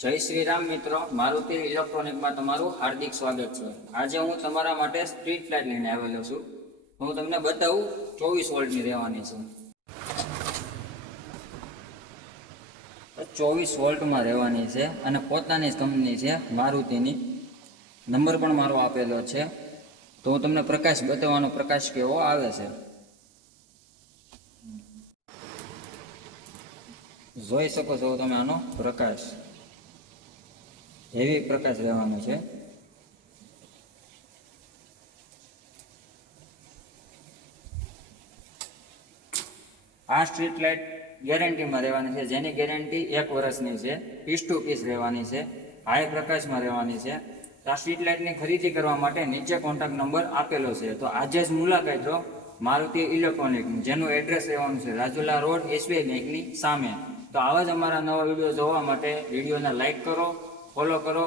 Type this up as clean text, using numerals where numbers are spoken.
જય શ્રી રામ મિત્રો, મારુતિ ઇલેક્ટ્રોનિકમાં તમારું હાર્દિક સ્વાગત છે। આજે હું તમારા માટે સ્ટ્રીટ લાઇટ લઈને આવેલો છું। હું તમને બતાવું 24 વોલ્ટની રહેવાની છે। 24 વોલ્ટમાં રહેવાની છે અને પોતાની જ કંપની છે મારુતિની। નંબર પણ મારો આપેલો છે, તો હું તમને પ્રકાશ બતાવવાનો, પ્રકાશ કેવો આવે છે જોઈ શકો છો તમે। આનો પ્રકાશ હેવી પ્રકાશ રહેવાનો છે। આ સ્ટ્રીટ લાઇટ ગેરંટીમાં રહેવાની છે, જેની ગેરંટી 1 વર્ષની છે। પીસ ટુ પીસ રહેવાની છે, હાઈ પ્રકાશમાં રહેવાની છે। આ સ્ટ્રીટ લાઇટની ખરીદી કરવા માટે નીચે કોન્ટેક્ટ નંબર આપેલો છે, તો આજે જ મુલાકાત લો મારુતિ ઇલેક્ટ્રોનિકનું, જેનું એડ્રેસ રહેવાનું છે રાજુલા રોડ, એસબીઆઈ બેંકની સામે। તો આવા જ અમારા નવા વિડીયો જોવા માટે વિડીયોને લાઇક કરો, ફોલો કરો